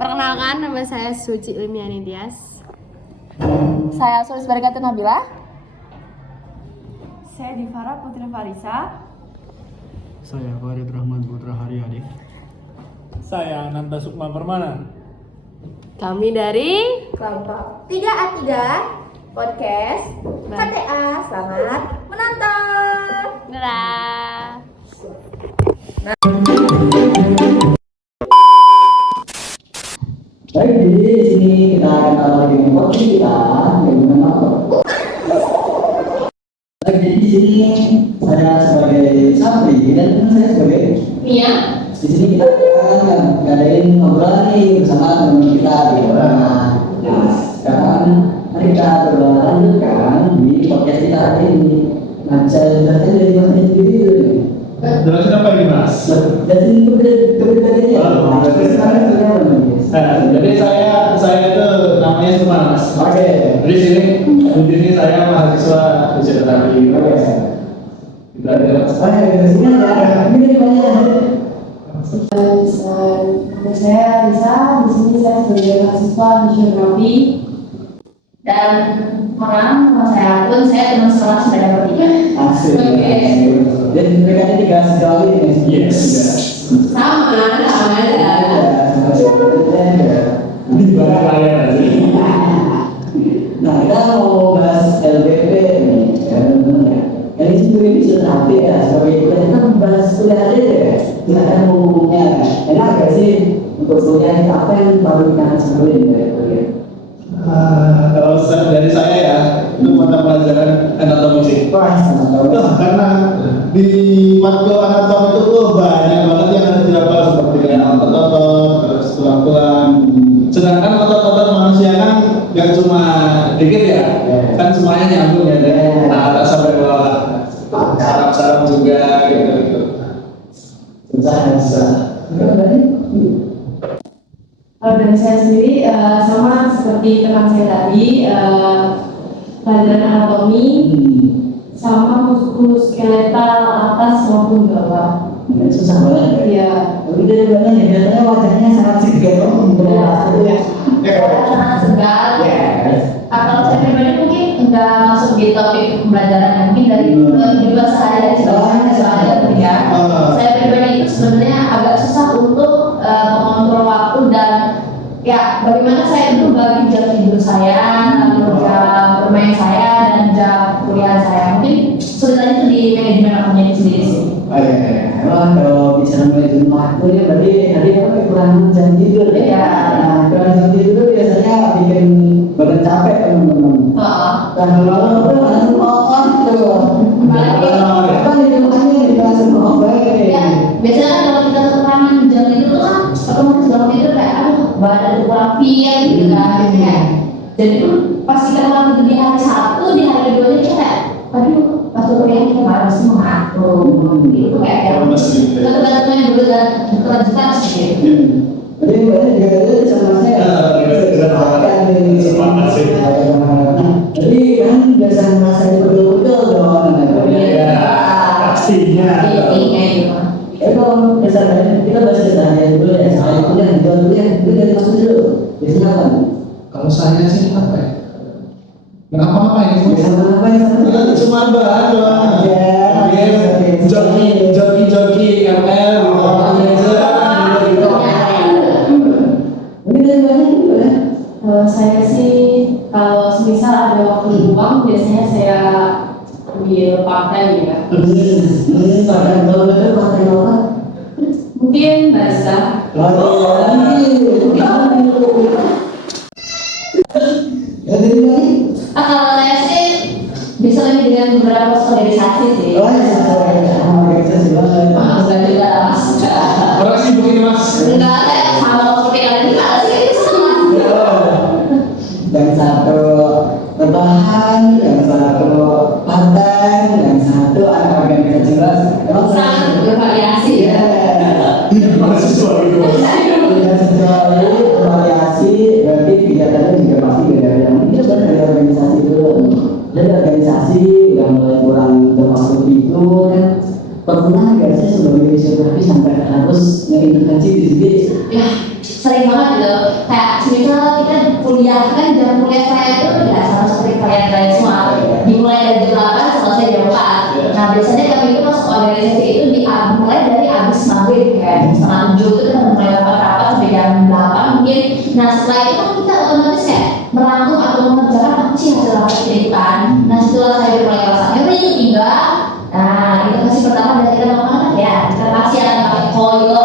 Perkenalkan, nama saya Suci Limiani Dias. Saya Sulis Barakatul Nabila. Saya Divara Putri Farisa. Saya Farid Rahman Putra Haryadi. Saya Ananta Sukma Permana. Kami dari Kelompok 3A3 Podcast KTA. Selamat menonton. Dadah. Baik, jadi di sini kita akan tahu dengan podcast kita bagaimana. Baik, jadi di sini saya sebagai Sapri dan teman saya sebagai Mia. Di sini kita akan ngadain ngobrol nih bersama teman kita di orang. Nah, sekarang mari kita coba lanjutkan di podcast kita hari ini. Nah, bisa jelasin dari masnya sendiri dulu nih. Jelasin apa ini, Mas? Jelasin kebetulannya. Sekarang kita apa nih? Jadi saya itu namanya Sukma, Mas. Oke. Di sini saya mahasiswa fisioterapy. Oke. Kita ada Mas. Oke, di sini ada. Ini banyak. Nama saya Lisa. Di sini saya sebagai mahasiswa fisioterapi. Dan nama saya pun saya teman sekolah sudah bertiga. Asik. Oke. Dan mereka ini tiga sekali nih. Yes. Sama aja. Ini banyak kalian aja. Nah, kita mau bahas LPP nih, ya teman-teman ya. Ini sendiri fisioterapi ya, sebagai kita bahas kuliah aja ya. Kita kan ngomongnya, enak gak sih untuk kuliah kita apa yang baru kita sebelum dari kuliah? Kalau dari saya ya, itu mata pelajaran anatomi sih. Wah, sama tahu. Karena di matkul anatomi itu banyak banget yang harus dihafal seperti kayak otot, terus tulang-tulang. Sedangkan otot-otot manusia kan nggak cuma dikit ya, kan semuanya nyambung ya dari atas sampai bawah. Saraf-saraf juga gitu. Susah. Kalau dari saya sendiri sama seperti teman saya tadi, pelajaran anatomi sama muskuloskeletal atas maupun bawah. Susah banget ya. Iya. Tapi dari mana nih? Biasanya wajahnya sangat segar Sangat segar. Kalau saya pribadi mungkin nggak masuk di topik pembelajaran, mungkin dari kehidupan sehari-hari soalnya ya. Saya pribadi itu sebenarnya agak susah untuk mengontrol waktu dan ya bagaimana saya itu bagi jam tidur saya, lalu jam bermain saya dan jam kuliah saya. Mungkin kesulitan itu di manajemen akunnya sendiri sih. Emang kalau bicara manajemen waktu ya berarti tadi kamu kekurangan jam tidur ya. Iya. Nah, kurang jam tidur biasanya bikin badan capek teman-teman. Dan lalu langsung off tuh. Apa nih makanya langsung off baik. Ya, biasanya kan kalau kita kekurangan jam tidur tuh kan otomatis bangun tidur kayak aduh badan kurang pian gitu kan. Jadi tuh pas kita bangun tidur di hari Sabtu, di hari keduanya kita kayak aduh pas kuliah kita harus mengatur gitu kayak yang ketergantungan dulu dan kelanjutan sih. Jadi banyak juga itu sama saya. Sepakat sih. Jadi kan biasa ngerasain betul-betul dong. Iya, pastinya. Iya gitu. Kalau misalnya kita bahas keseharian dulu ya, soal kuliah, itu dari masuk dulu. Biasanya apa? Kalau saya sih apa ya? Nggak apa-apa ini. Biasanya apa ya? Cuma bahan doang. Joki, ML, Mungkin dari mana juga ya? Kalau saya sih kalau semisal ada waktu luang biasanya saya ambil partai ya. Padahal betul pakai apa? Mungkin bahasa. Dari mana? Kalau saya sih bisa lebih dengan beberapa sosialisasi sih. Oh ya, sama organisasi banget. Enggak juga mas. orang sibuk ini mas. Enggak kayak sama seperti kalian juga sih itu sama. Yang satu rebahan, yang satu pantai, yang satu anak organisasi kelas. Sangat bervariasi ya. Mahasiswa gitu mas. kuliah kan jam kuliah saya itu tidak sama seperti kalian semua. Dimulai dari jam 8 selesai jam 4. Nah biasanya kami itu masuk organisasi itu mulai dari habis maghrib kayak setengah 7 itu kita mulai rapat-rapat sampai jam 8 mungkin. Nah setelah itu kan kita otomatis kayak merangkum atau mengerjakan apa sih hasil rapat itu kan. Nah setelah saya mulai kelas akhir itu tinggal. Nah itu kasih pertama dari kita mau mana ya? Kita kasih akan pakai koyo.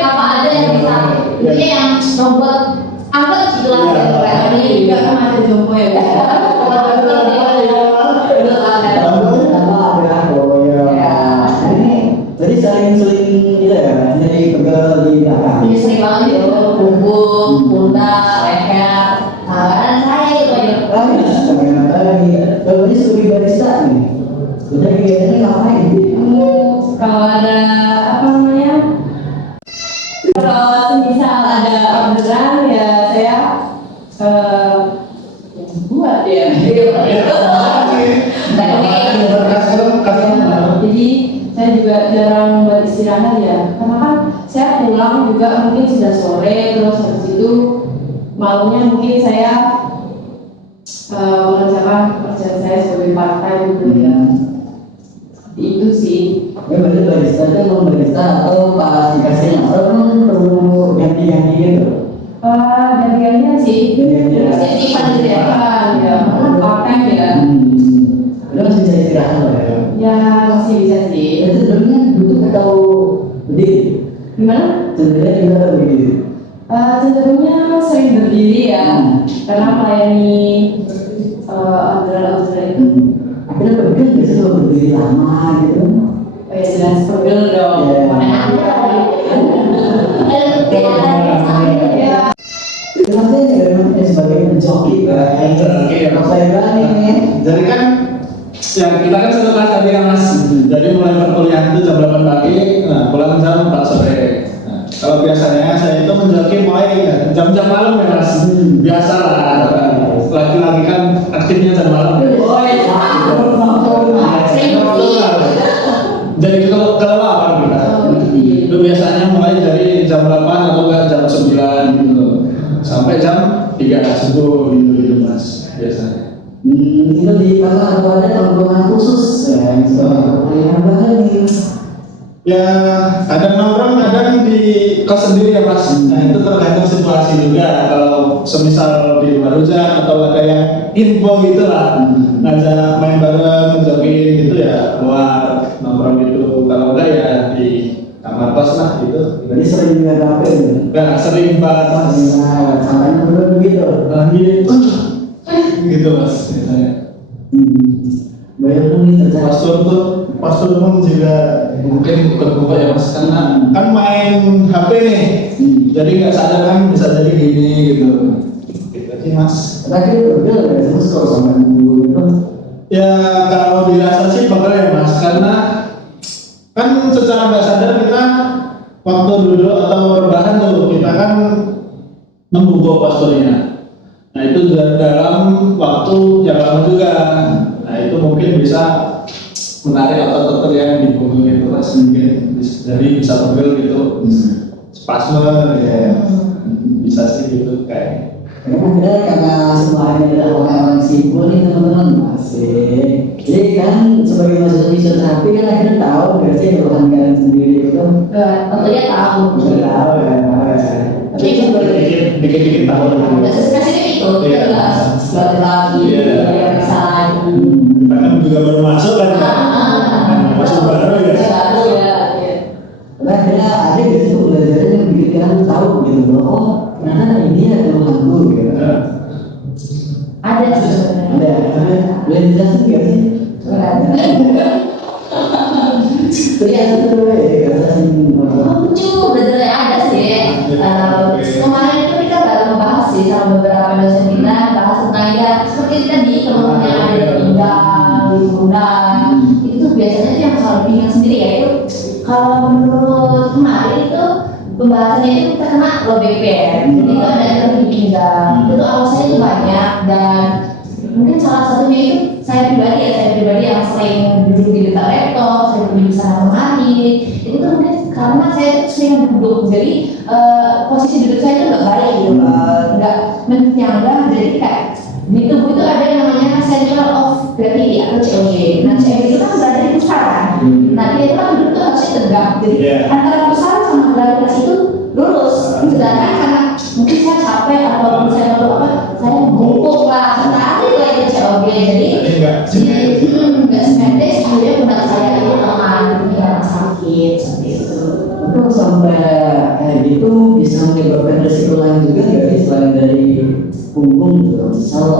Apa ada yang bisa ini yang membuat angkat jelas dari ini juga kan masih jompo ya. Jadi sering-sering gitu ya, jadi pegel di belakang. Ini sering banget itu punggung, pundak, leher, tangan saya itu ya. Kalau ini studi barista nih, udah kegiatannya ngapain? Kalau ada apa namanya? Kalau misal ada orderan ya saya buat ya. Jadi saya juga jarang beristirahat ya, karena kan saya pulang juga mungkin sudah sore, terus habis itu malamnya mungkin saya mengerjakan pekerjaan saya sebagai part time gitu ya. Itu sih. Ya berarti barista itu mau barista atau pas dikasih nomor perlu ganti-ganti gitu? Ganti-gantian sih. Jadi kan Ya, karena part time ya. Udah masih bisa istirahat loh ya? Ya masih bisa sih. Itu sebenarnya duduk atau berdiri? Gimana? Sebenarnya juga berdiri. Cenderungnya sering berdiri ya, karena melayani orderan-orderan itu. Akhirnya pegel nggak sih kalau berdiri lama gitu? Oh ya jelas pegel dong. Ya. Kenapa ya sebagai penjoki kan? Kalau saya bilang ini, Jadi kan ya kita kan satu kelas tadi ya mas. Jadi mulai perkuliahan itu jam 8 pagi, nah pulang jam 4 sore. Nah, kalau biasanya saya itu menjoki mulai jam-jam malam ya mas. Biasa lah. Lagi-lagi kan aktifnya jam malam. Ya. oh ya, Jadi kelelapan kita. Itu biasanya mulai dari jam 8 atau enggak jam 9 gitu. Sampai jam 3 subuh gitu mas biasanya. itu di pasar atau ada tongkrongan khusus ya, yang banget nih. Ya kadang nongkrong kadang di kos sendiri ya mas. Nah itu tergantung situasi juga. Kalau semisal di luar hujan atau ada yang info gitu lah, ngajak main bareng, jogging gitu ya keluar nongkrong gitu. Kalau enggak ya di kamar kos lah gitu. Jadi sering juga dapet nih. Enggak sering banget mas. Nah, sampai nunggu begitu. Lagi gitu mas biasanya. Banyak pun nih terjadi. Pastor pun juga mungkin ikut-ikut ya mas karena kan main HP nih. Jadi nggak sadar kan bisa jadi gini gitu. Gitu sih mas. Terakhir pegel ya, terus kalau sampai nunggu itu. Ya kalau dirasa sih pegel ya mas karena kan secara nggak sadar kita waktu duduk atau rebahan tuh kita kan membuka posturnya. Nah itu dalam waktu yang lama juga. Nah itu mungkin bisa menarik otot-otot yang di punggung itu mas mungkin jadi bisa pegel gitu, spasme ya bisa sih gitu kayak. Karena semua ini adalah orang-orang sibuk nih teman-teman masih. Jadi kan sebagai mahasiswa fisioterapi kan akhirnya tahu nggak sih keluhan kalian sendiri itu? Tentunya tahu. Tahu ya. Dikit-dikit tahu. Kasih itu jelas. Lagi yang bisa lagi. Kita kan juga baru masuk kan. Masuk baru ya. Baru ya. Nah, akhirnya ada nggak sih pembelajaran yang bikin kalian tahu gitu loh. Oh, ternyata ini ada keluhanku gitu. Ada sih sebenarnya. Ada. Boleh dijelasin nggak sih? Iya, betul ya. Lucu, bener ada sih. Kemarin itu kita baru membahas sih sama beberapa dosen kita bahas tentang ya seperti tadi keluhan yang ada di pinggang, di pundak. Itu tuh biasanya tuh yang selalu pinggang sendiri ya itu. Kalau menurut kemarin itu pembahasannya itu kita kena low back pain. Jadi itu ada di pinggang. Itu alasannya itu banyak dan mungkin salah satunya itu saya pribadi yang sering duduk di dekat laptop, sering duduk di sana kemari. Itu tuh mungkin karena saya tuh sering duduk, jadi posisi duduk saya itu nggak baik gitu, nggak menyangga, jadi kayak di tubuh itu ada yang namanya center of gravity atau COG. Nah COG itu kan berada di pusaran. Nah dia itu kan duduk tuh harusnya tegak, jadi antara pusaran sama gravitas itu lurus. Sedangkan karena mungkin saya capek atau saya perlu apa, saya bungkuk lah, tarik lagi COG, jadi nggak simetris, akhirnya pundak saya itu lemah, ya sakit seperti itu. Itu sampai kayak gitu bisa menyebabkan resiko lain juga nggak sih selain dari punggung gitu, misal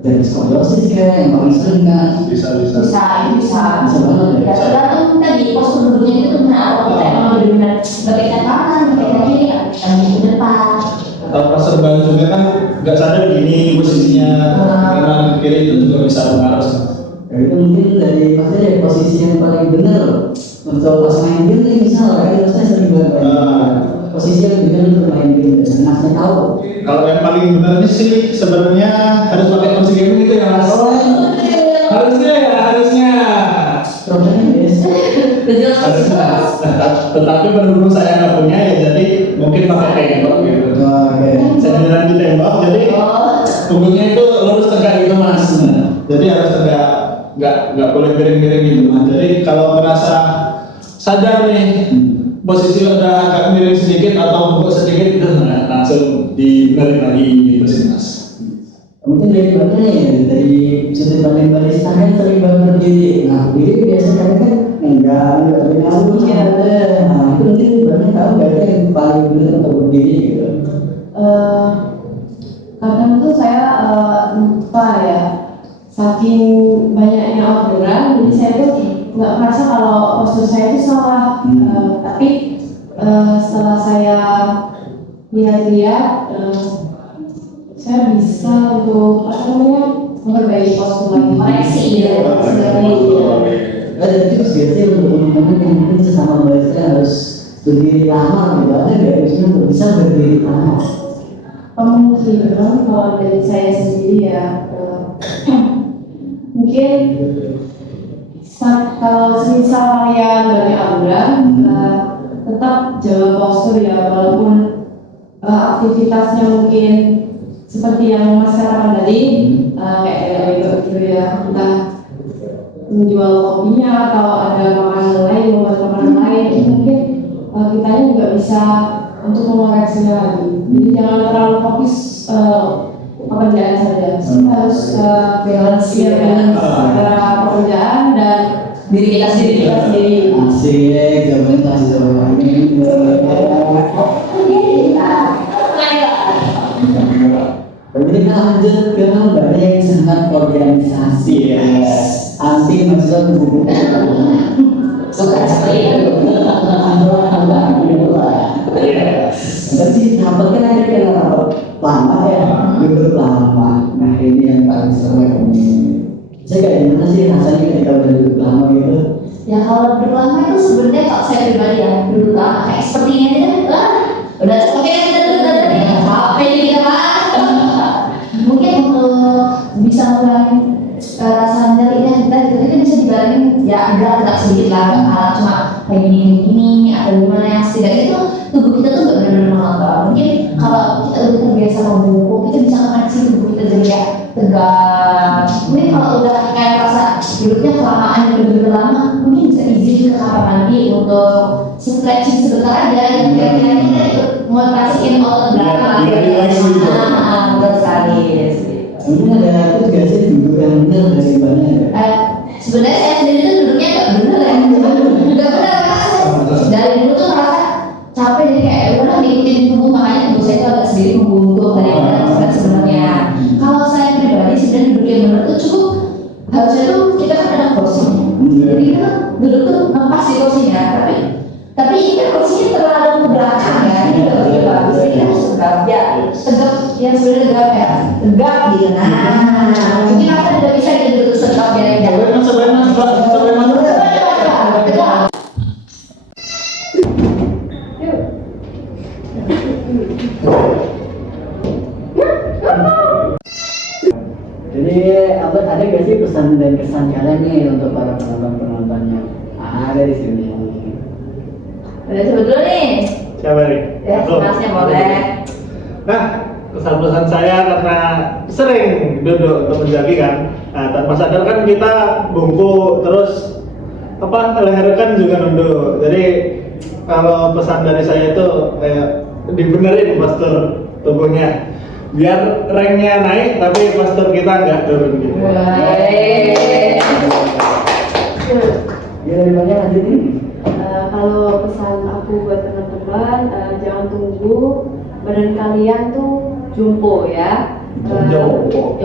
dari skoliosis kayak yang paling sering kan? Bisa. Bisa banget ya. Ya tergantung tadi postur duduknya itu benar, kalau kita emang benar-benar bagian kanan, bagian kiri, yang di depan. Atau pas serban juga kan nggak sadar gini posisinya kanan kiri itu juga bisa pengaruh. Ya, itu mungkin dari maksudnya dari posisi yang paling benar untuk pas main game nih misal kan saya sering banget posisi yang benar untuk main game dan masnya tahu. Kalau yang paling benar sih sebenarnya harus pakai kunci gaming itu ya mas. Harusnya. Problemnya guys. Tetapi berhubung saya nggak punya ya jadi mungkin pakai tembok gitu. Saya beneran di tembok jadi punggungnya itu lurus tegak gitu mas. Jadi harus tegak, nggak boleh miring-miring gitu mas. Jadi kalau merasa sadar nih posisi udah agak miring sedikit atau bungkuk sedikit langsung dibenerin lagi gitu sih mas. Mungkin dari mana ya, dari sudut pandang barista kan sering banget berdiri. Nah, berdiri biasanya kan enggak lebih langsung ada. Nah, itu mungkin banyak tahu nggak ada yang paling benar untuk berdiri gitu. Kadang tuh saya lupa ya, saking banyaknya orderan, jadi saya tuh nggak merasa kalau postur saya itu salah. Tapi setelah saya lihat-lihat, saya bisa untuk memperbaiki postur lagi, Koreksi ya, Ada tips gak sih untuk teman-teman yang mungkin sesama barista harus berdiri lama gitu? Ada nggak tipsnya untuk bisa berdiri lama? Mungkin kalau dari saya sendiri ya, mungkin kalau misal kalian banyak orderan, tetap jaga postur ya, walaupun aktivitasnya mungkin seperti yang Mas katakan tadi, kayak gitu ya, entah menjual kopinya atau ada makanan lain, membuat makanan lain, mungkin kitanya juga bisa untuk mengoreksinya lagi. Jadi jangan terlalu fokus pekerjaan saja. Kita harus balance antara pekerjaan dan diri kita sendiri. Asik, jawabannya kasih jawaban ini. Tapi kita lanjut ke mbaknya yang sangat organisasi ya. Anti mahasiswa buku. Suka sekali. Berarti rapat kan ada yang rapat lama ya, duduk lama. Nah ini yang paling seru. Saya kayak gimana sih rasanya ketika udah duduk lama gitu? Ya kalau duduk lama itu sebenarnya kalau saya pribadi ya duduk lama kayak seperti ini aja, udah oke kita duduk capek nih kita mah. Mungkin untuk bisa mengurangi rasa nyerinya kita bisa dibarengin ya agak sedikit lah, nggak cuma kayak gini atau gimana yang setidaknya itu tubuh kita tuh nggak benar-benar mengotot. Mungkin kalau kita udah terbiasa membungkuk, kita bisa koneksi tubuh kita jadi kayak tegak. Mungkin kalau udah kayak rasa duduknya kelamaan dan benar-benar lama, mungkin bisa izin ke kamar mandi untuk stretching sebentar aja, yang kira-kira kita ikut mengoperasikan otot belakang. Betul sekali. Ini ada tips gak sih duduk yang benar dari banyak ya? Sebenarnya saya sendiri tuh duduknya nggak bener ya, nggak bener karena dari dulu tuh merasa capek jadi kayak udah ngikutin tubuh, makanya tubuh saya tuh agak sedikit membungkuk daripada sebenarnya. Kalau saya pribadi sebenarnya duduk yang bener tuh cukup, harusnya tuh kita kan ada kursinya, jadi kita duduk tuh ngepas di kursinya, tapi ini kan kursinya terlalu ke belakang ya, ini nggak begitu bagus, jadi kita harus tegak ya, tegak yang sebenarnya tegak ya, tegak gitu. Nah, mungkin kita tidak bisa gitu duduk tegak ya. Jadi ada gak sih pesan dan kesan kalian nih untuk para penontonnya? Ada di sini. Udah sebut dulu nih. Siapa nih? Ya, masnya boleh. Nah, pesan-pesan saya karena sering duduk untuk menjadi kan. Nah, tanpa sadar kan kita bungkuk terus leher kan juga nunduk. Jadi kalau pesan dari saya itu kayak dibenerin postur tubuhnya biar ranknya naik tapi postur kita nggak turun gitu. Ya dari banyak lanjutin. Kalau pesan aku buat teman-teman, jangan tunggu badan kalian tuh jumbo ya. Jompo.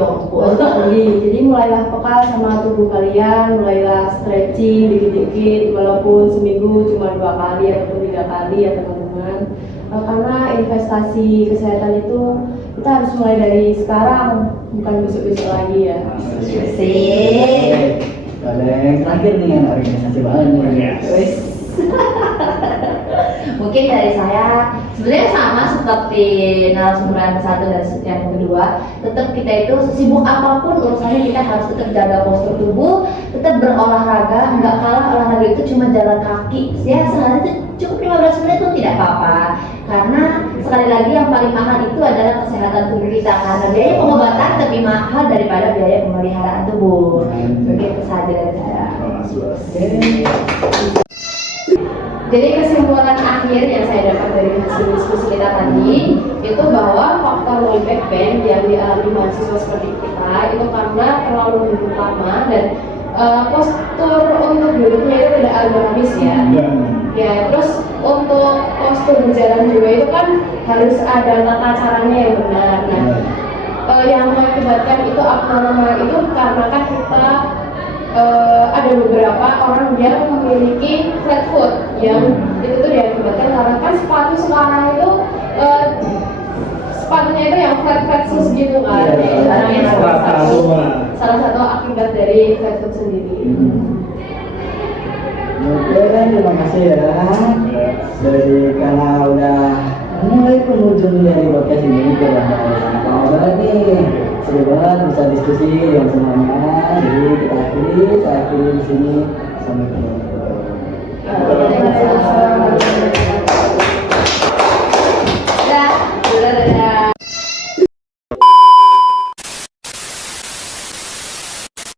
Jadi mulailah peka sama tubuh kalian, mulailah stretching dikit-dikit, walaupun seminggu cuma 2 kali ataupun 3 kali ya teman-teman. Karena investasi kesehatan itu kita harus mulai dari sekarang, bukan besok-besok lagi ya. Sip. Ada yang terakhir nih yang organisasi banget nih. Wis. Mungkin dari saya sebenarnya sama seperti narasumber yang satu dan yang kedua, tetap kita itu sesibuk apapun urusannya kita harus tetap jaga postur tubuh, tetap berolahraga, nggak kalah olahraga itu cuma jalan kaki ya sehari itu cukup 15 menit itu tidak apa-apa, karena sekali lagi yang paling mahal itu adalah kesehatan tubuh kita, karena biaya pengobatan lebih mahal daripada biaya pemeliharaan tubuh. Begitu saja dari saya. Jadi kesimpulan akhir yang saya dapat dari hasil diskusi kita tadi itu bahwa faktor low back pain yang dialami mahasiswa seperti kita itu karena terlalu duduk lama dan postur untuk duduknya itu tidak ergonomis ya. Ya, terus untuk postur berjalan juga itu kan harus ada tata caranya yang benar. Nah, yang mengakibatkan itu abnormal itu karena kan kita ada beberapa orang yang memiliki flat foot yang itu tuh diakibatkan karena kan sepatu sekarang itu sepatunya itu yang flat shoes gitu kan. Salah satu akibat dari flat foot sendiri. Oke, terima kasih ya. Dari karena udah mulai penghujung dari podcast ini ke sama banget nih. Seru banget bisa diskusi yang semuanya. Jadi kita akhiri, saya akhiri di sini. Sampai ketemu.